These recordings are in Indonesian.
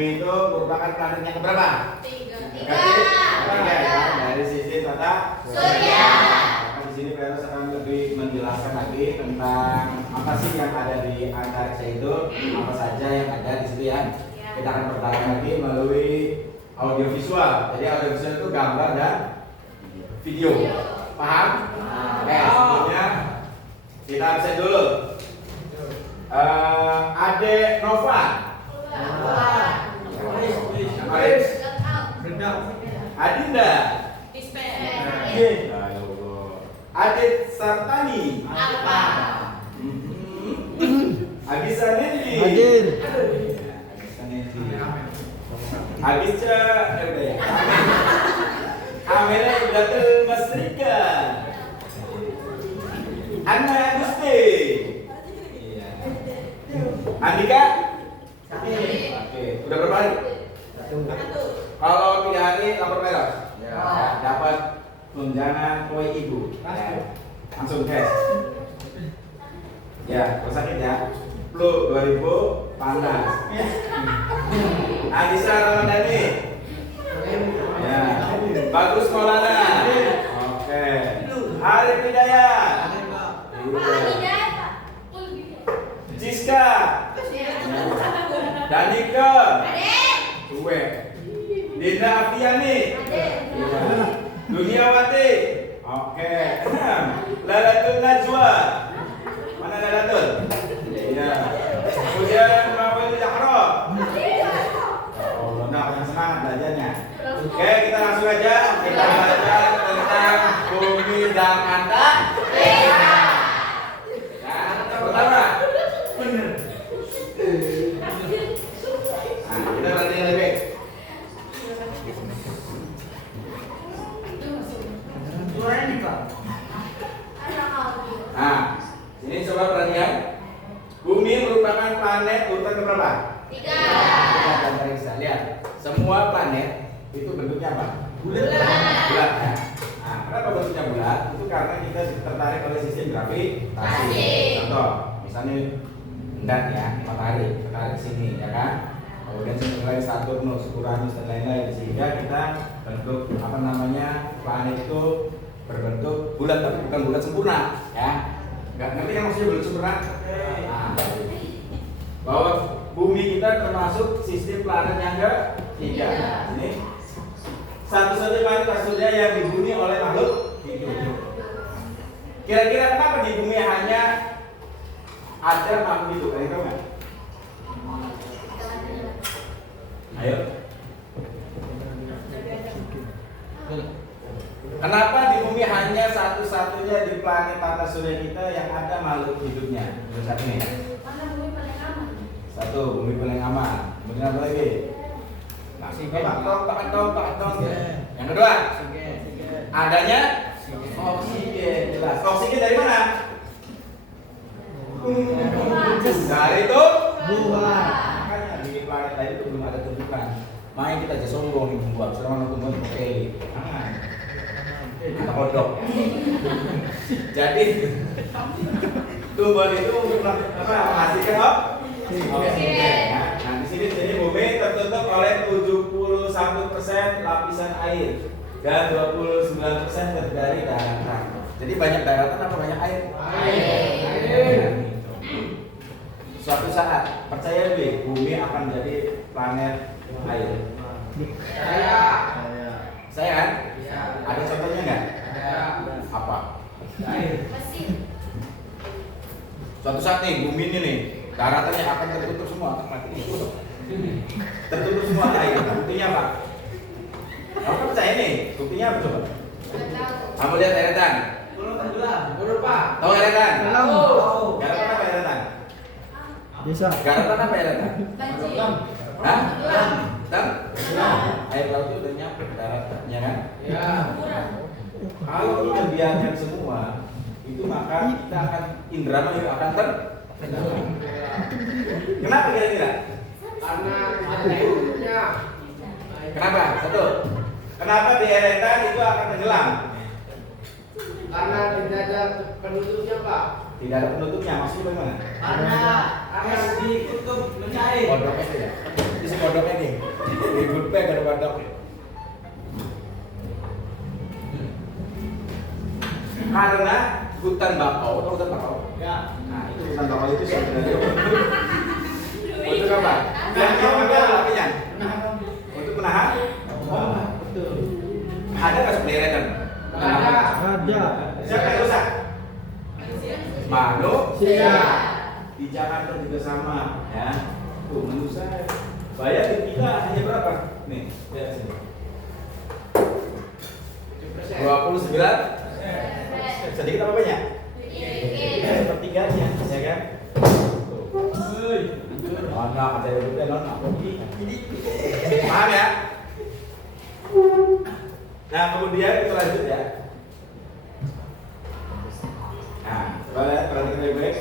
Bumi itu merupakan planet yang keberapa? Tiga. Dari sisi tata Surya. Di sini Peros akan lebih menjelaskan lagi tentang apa sih yang ada di antariksa itu, apa saja yang ada di situ ya. Kita akan bertanya lagi melalui audiovisual. Jadi audiovisual itu gambar dan video. Paham? Oke, sebelumnya kita absen dulu. Ade Nova. Adinda. Adit Sartani. Agisa Nendi. Agisa Amela Ibratul Masrika. Anna Agusti. Andika. Oke, udah berapa hari? Kalau 3 hari lapor merah. Ya, dapat tunjangan kue ibu. Ya, langsung cash. Ya, kalau sakit ya. Flu 2000 panas. Adisa Ramadhani. Ya, Bagus Maulana. Oke. Arif Hidayat. Jiska. Danika. Gue. Dinda Afiani. Duniawati. Oke. Lalatul Najwa. Mana Lalatul? Iya. Kemudian Mawil Zahra. Oh, nah, yang semangat belajarnya. Oke, kita langsung aja kita belajar tentang bumi dan anda. Pertama. Benar. Nah, kita perhatiin lebih. Nah, ini coba perhatian. Bumi merupakan planet urutan keberapa? 3. Lihat, semua planet itu bentuknya apa? Bulat. Bulat ya. Nah, kenapa bentuknya bulat? Itu karena kita tertarik oleh sistem gravitasi. Contoh, misalnya enggak ya, matahari tertarik ke sini, ya kan? Kemudian satu lagi Saturnus, Uranus dan lain-lain, sehingga kita bentuk apa namanya planet itu berbentuk bulat, tapi bukan bulat sempurna, ya. Nggak ngerti kan maksudnya bulat sempurna? Nah, bahwa bumi kita termasuk sistem planet yang ketiga. Ini satu-satunya planet surya yang dihuni oleh makhluk hidup. Kira-kira kenapa di bumi hanya ada makhluk hidup? Kalian tahu nggak? Ayo. Kenapa di bumi hanya satu-satunya di planet tata surya kita yang ada makhluk hidupnya? Menurut saya ini. Satu, bumi paling aman. Kemudian apa lagi? Pak. Yang kedua, adanya oksigen. Jelas. Oksigen dari mana? Dari itu buah. Makanya di planet lain itu belum ada tumbuhan. Makanya kita aja sombong nih membuat. Selama tumbuhan oke. Kita kodok. Jadi tumbuhan itu untuk menghasilkan oksigen. Nah, di sini jadi bumi tertutup oleh 71% lapisan air dan 29% terdiri dari daratan. Jadi banyak daratan apa banyak air? Air. Suatu saat percaya deh, bumi akan jadi planet air. Saya kan? Ada contohnya nggak? Apa? Suatu saat nih bumi ini nih daratannya akan tertutup semua, tertutup semua air. Buktinya apa? Kamu percaya nih? Buktinya apa coba? Kamu lihat daratan. Tahu daratan? Daratan apa daratan? Bisa. Daratan apa daratan? Hah? Air laut itu udah nyampe ke daratnya kan? Ya. Kalau kita biarkan semua, itu maka kita akan indrama itu akan Kenapa kira-kira? Karena ada hidupnya. Kenapa? Satu. Kenapa di daratan itu akan tenggelam? Karena tidak ada penutupnya, Pak. Tidak ada penutupnya, maksudnya bagaimana? Karena akan ditutup mencair. Kodoknya itu ya? Isi kodoknya nih. hutan bakau atau hutan bakau? Ya. Nah, itu hutan bakau itu sebenarnya untuk apa? Yang apa artinya? Untuk menahan? Oh, betul. Ada nggak sebenarnya kan? Ada. Siapa yang rusak? Manusia. Di Jakarta juga sama, ya. Tuh manusia. Bayar di kita hanya berapa? Nih, lihat sini. 29. Sedikit apa banyak? Sepertiganya, ya kan? Nona, ada yang juga nona. Paham ya? Nah, kemudian kita lanjut ya. Nah, coba lihat perhatikan baik-baik.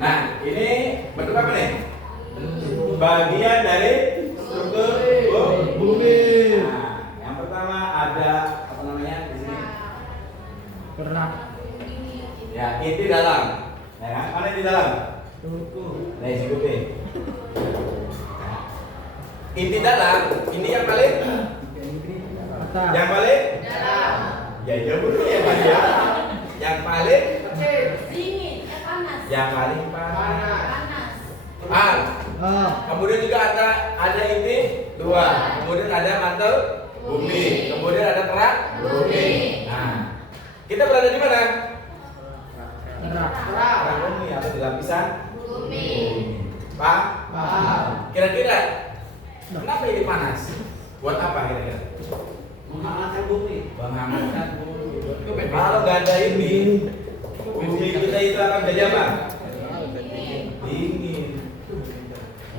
Nah, ini bentuk apa nih? Bagian dari struktur bumi. Nah, yang pertama ada apa namanya di sini? Pernah. Ya, inti dalam. Ya kan? Mana inti dalam? Nih, ikuti. Inti dalam, ini yang paling Atas. yang paling Dalam. ya betul ya Pak ya. Yang paling Kecil. Dingin, panas. yang paling panas. Panas. Ah, Ah. kemudian juga ada inti dua, kemudian ada mantel bumi, kemudian ada kerak Bumi. Nah, kita berada di mana? Kerak. Kerak bumi atau di lapisan Bumi. Pak. Paham. Kira-kira kenapa ini panas? Buat apa kira-kira? Menghangatkan bumi. Menghangatkan bumi. Kalau nggak ada ini, bumi kita itu akan jadi apa? Dingin.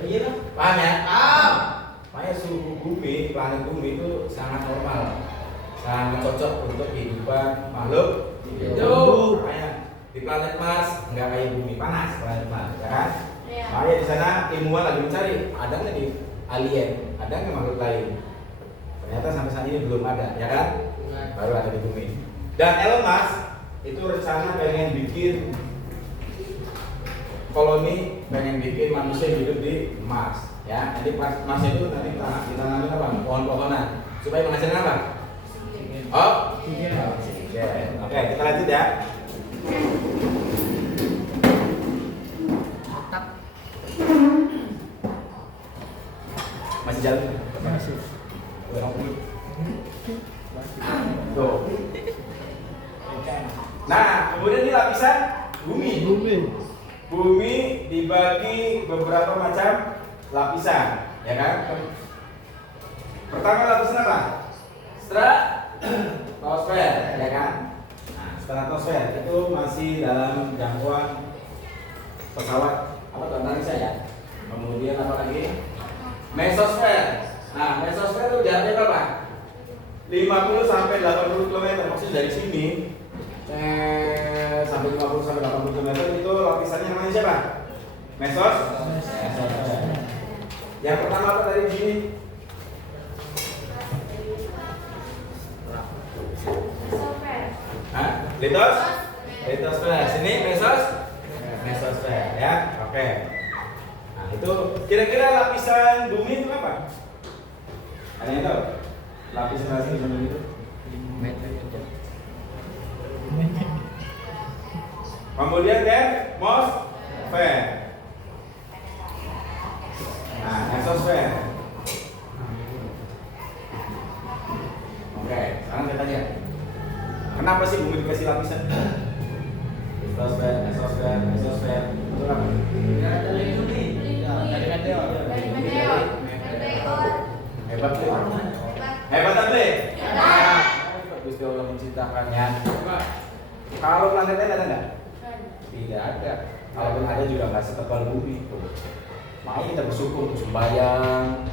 Iya. Paham ya? Paham. Makanya suhu bumi, planet bumi itu sangat normal, sangat cocok untuk kehidupan makhluk hidup. Makanya di planet Mars nggak kayak bumi, panas planet Mars, ya kan? Iya. Makanya di sana ilmuwan lagi mencari ada nggak nih alien, ada nggak makhluk lain? Ternyata sampai saat ini belum ada, ya kan? Baru ada di bumi. Dan Elon Musk itu rencana pengen bikin koloni, pengen bikin manusia hidup di Mars, ya. Jadi Mars itu nanti ditanami apa? Pohon-pohonan supaya menghasilkan apa? Oh, oksigen. Oke, kita lanjut ya. Masih jalan? Masih. Tuh. Nah, kemudian ini lapisan bumi. Bumi. Bumi dibagi beberapa macam lapisan, ya kan? Pertama lapisan apa? Stratosfer, ya kan? Nah, stratosfer itu masih dalam jangkauan pesawat apa tuh analisa ya? Kemudian apa lagi? Mesosfer. Nah, mesosfer itu jaraknya berapa? 50 sampai 80 km. Maksudnya dari sini sampai 50 sampai 80 km itu lapisannya namanya siapa? Mesosfer. Yang pertama apa tadi di sini? Hah? Litosfer. Sini mesosfer ya. Oke. Nah, itu kira-kira lapisan bumi itu apa? Ada yang tahu? Lapisan bumi itu? Kemudian termosfer. Nah, exosfer. Oke, sekarang saya tanya. Kenapa sih bumi dikasih lapisan? Exosfer, exosfer, exosfer. Itu apa? Dari meteor. Hebat tuh. Hebat tak boleh? Gusti Allah menciptakannya. Kalau planet lain ada nggak? Tidak ada. Kalaupun ada juga nggak setebal bumi itu. Makanya kita bersyukur untuk sembahyang,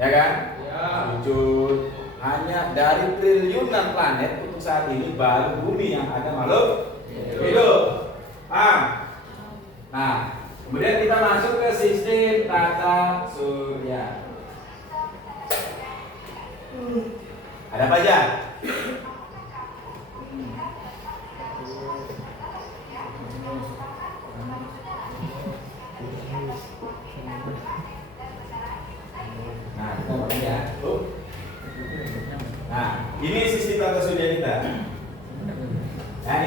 ya kan? Ya. Sujud. Hanya dari triliunan planet untuk saat ini baru bumi yang ada makhluk hidup. Nah, kemudian kita masuk ke sistem tata surya. Ada apa aja? Nah, kita mulai ya. Tuh. Nah, ini sistem tata surya kita.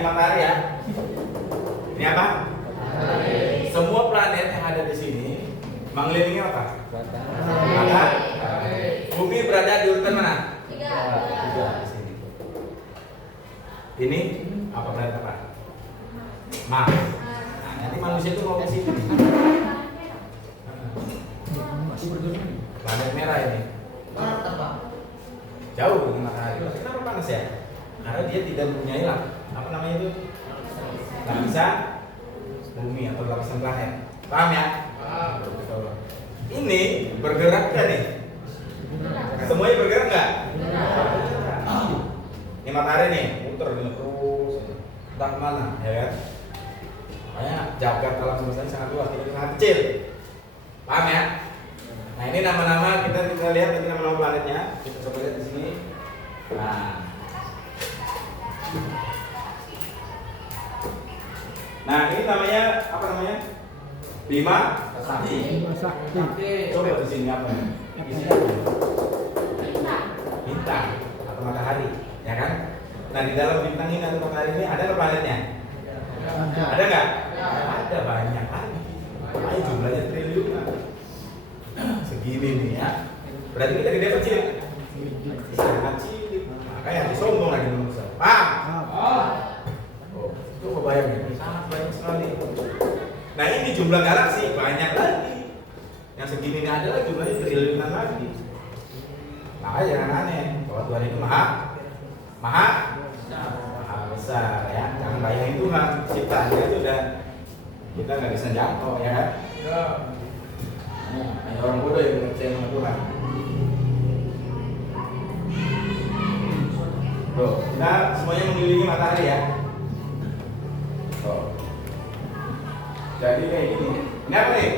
ini matahari ya. Ini apa? Semua planet yang ada di sini mengelilingi apa? Matahari. Bumi berada di urutan mana? 3. Di sini. Ini apa planet apa? Mars. Nah, nanti manusia itu mau ke sini. Planet merah ini. Jauh dengan matahari. Kenapa panas ya? Karena dia tidak mempunyai apa namanya itu? Lapisan bumi atau lapisan planet. Paham ya? Ini bergerak kan nih? Semuanya bergerak nggak? Ini matahari nih, muter gitu terus. Entah kemana, ya kan? Makanya jagat alam semesta ini sangat luas, tidak sangat kecil. Paham ya? Nah ini nama-nama kita lihat tadi nama-nama planetnya. Kita coba lihat di sini. Nah ini namanya apa namanya? Bima Sakti. Bima Sakti. Coba di sini apa? Di sini bintang atau matahari, ya kan? Nah di dalam bintang ini atau matahari ini ada planetnya? Ada nggak? Ada banyak lagi. Makanya jumlahnya triliunan. Segini nih ya. Berarti kita gede kecil. Sangat cilik. Makanya disombong lagi manusia. Paham? Oh, itu kebayang ya? Sangat banyak sekali. Nah ini jumlah galaksi banyak lagi. Yang segini ini adalah jumlahnya triliunan lagi. Makanya jangan aneh. Bahwa Tuhan itu maha besar ya. Jangan bayangin Tuhan. Ciptaannya itu udah kita nggak bisa jangkau ya kan? Hanya orang bodoh yang percaya sama Tuhan. Tuh, kita semuanya mengelilingi matahari ya. Tuh. Jadi kayak gini. Ini apa nih?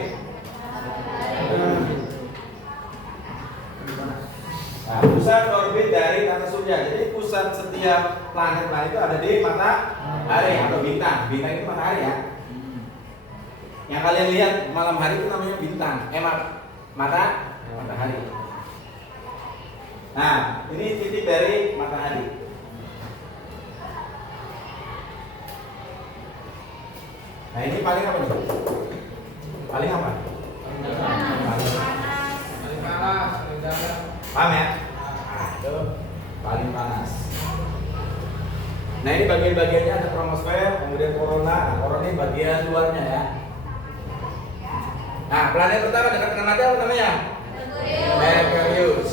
Nah, pusat orbit dari tata surya. Jadi pusat setiap planet-planet itu ada di matahari atau bintang. Bintang itu matahari ya. Yang kalian lihat malam hari itu namanya bintang. Matahari. Nah, ini titik dari matahari. Nah, ini paling apa nih? Paling apa? Paham ya? Nah, itu paling panas. Nah, ini bagian-bagiannya ada kromosfer, kemudian korona. Nah, korona ini bagian luarnya ya. Nah, planet pertama dekat dengan matahari apa namanya? Merkurius.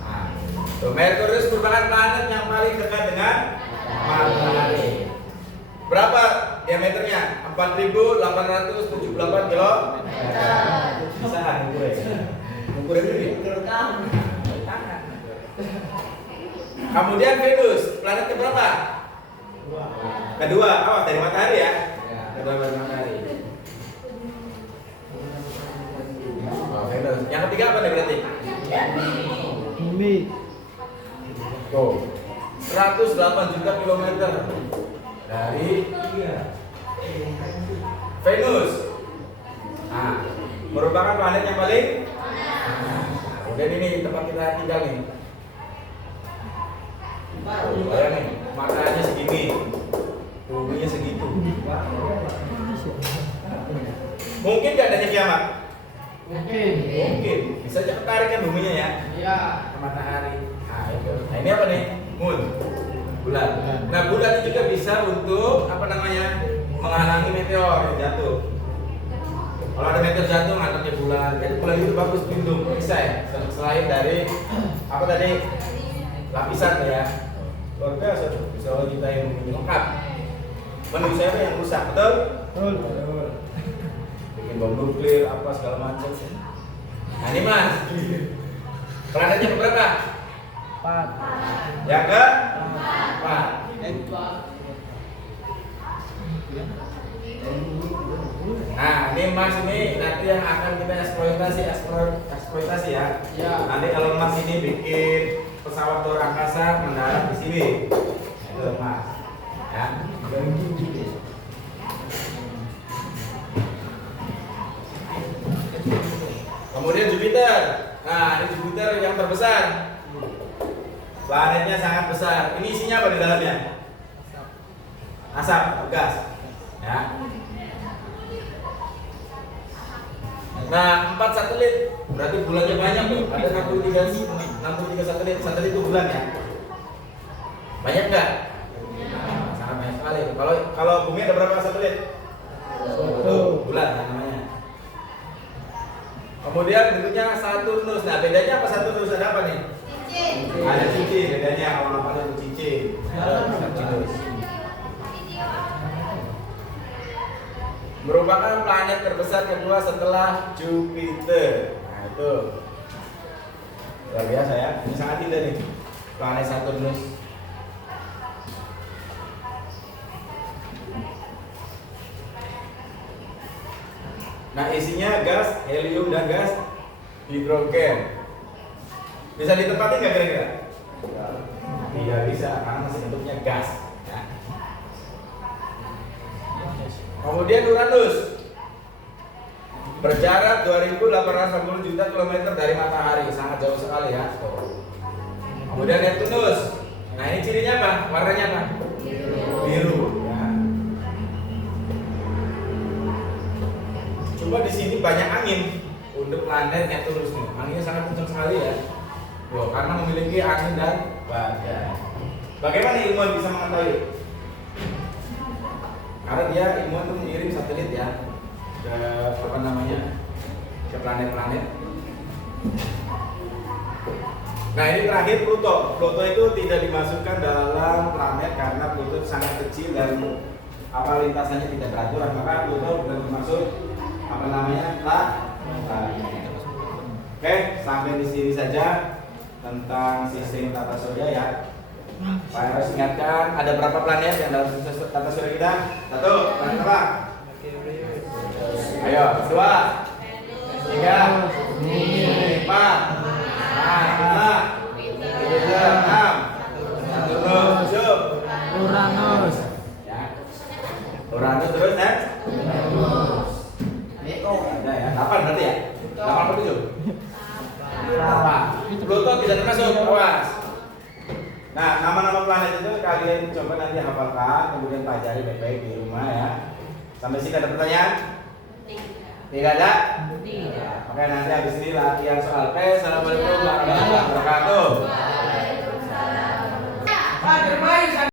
Nah, Merkurius merupakan planet yang paling dekat dengan matahari. Berapa diameternya? 4.878 km. Bisa ngukur ya? Ngukur itu ya? Kemudian Venus, planet keberapa? Kedua. Oh, dari matahari ya? Kedua dari matahari. Yang ketiga apa nih berarti? Bumi. Tuh, 108 juta kilometer dari Venus. Nah, merupakan planet yang paling. Kemudian ini tempat kita tinggal nih. Bayangin, mataharinya segini, buminya segitu. Mungkin gak adanya kiamat? Mungkin. Bisa cepat tarik kan buminya ya? Iya. Ke matahari. Nah, itu. Nah, ini apa nih? Moon. Bulan. Nah, bulan itu juga bisa untuk apa namanya? Menghalangi meteor yang jatuh. Kalau ada meteor jatuh ngadepnya bulan. Jadi bulan itu bagus pelindung. Bisa ya? Selain dari apa tadi? Lapisan ya. Luar biasa tuh. Bisa kita yang lengkap. Manusia itu yang rusak, betul? Betul. Bikin bom nuklir apa segala macam. Nah ini mas, planetnya berapa? 4. Yang ke? 4. Nah ini mas ini nanti yang akan kita eksploitasi ya. Nanti kalau mas ini bikin pesawat luar angkasa mendarat di sini, itu mas. Ya. Kemudian Jupiter. Nah, ini Jupiter yang terbesar. Planetnya sangat besar. Ini isinya apa di dalamnya? asap atau gas. Ya. Nah, 4 satelit berarti bulannya banyak tuh. Ada 63 satelit. Satelit itu bulan ya. Banyak nggak? Sangat banyak sekali. Kalau bumi ada berapa satelit? 1 bulan ya, namanya. Kemudian berikutnya Saturnus. Nah, bedanya apa Saturnus? Ada apa nih? Cincin. Ada cincin. Bedanya kalau apa itu cincin. Saturnus. Merupakan planet terbesar kedua setelah Jupiter. Nah, itu luar biasa ya. Ini sangat indah nih, planet Saturnus. Nah, isinya gas helium dan gas hidrogen. Bisa ditempatin nggak kira-kira? Tidak bisa, karena masih bentuknya gas. Ya. Kemudian Uranus berjarak 2.880 juta kilometer dari matahari, sangat jauh sekali ya. Kemudian Neptunus. Nah, ini cirinya apa? Warnanya apa? Biru. Ya. Coba di sini banyak angin untuk planet Neptunus nih. Anginnya sangat kencang sekali ya. Loh, karena memiliki angin dan badai. Bagaimana ilmuwan bisa mengetahui? Karena dia ilmuwan itu mengirim satelit ya ke ke planet-planet. Nah, ini terakhir Pluto. Pluto itu tidak dimasukkan dalam planet karena Pluto sangat kecil dan lintasannya tidak beraturan, maka Pluto bukan termasuk planet. Oke, sampai di sini saja tentang sistem tata surya ya. Pak harus ingatkan, ada berapa planet yang dalam sistem tata surya kita? 1, planet apa? Ayo, 2, 3, 4, 5, 6, Saturnus, Uranus. ya. Uranus terus ya? Ada ya, 8 berarti ya? 8 atau 7? 8. Pluto tidak termasuk, awas. Nah, nama-nama planet itu kalian coba nanti hafalkan, kemudian pelajari baik-baik di rumah ya. Sampai sini ada pertanyaan? Tidak ada? Tidak. Oke, nanti habis ini latihan soal tes. Assalamualaikum warahmatullahi wabarakatuh. Waalaikumsalam.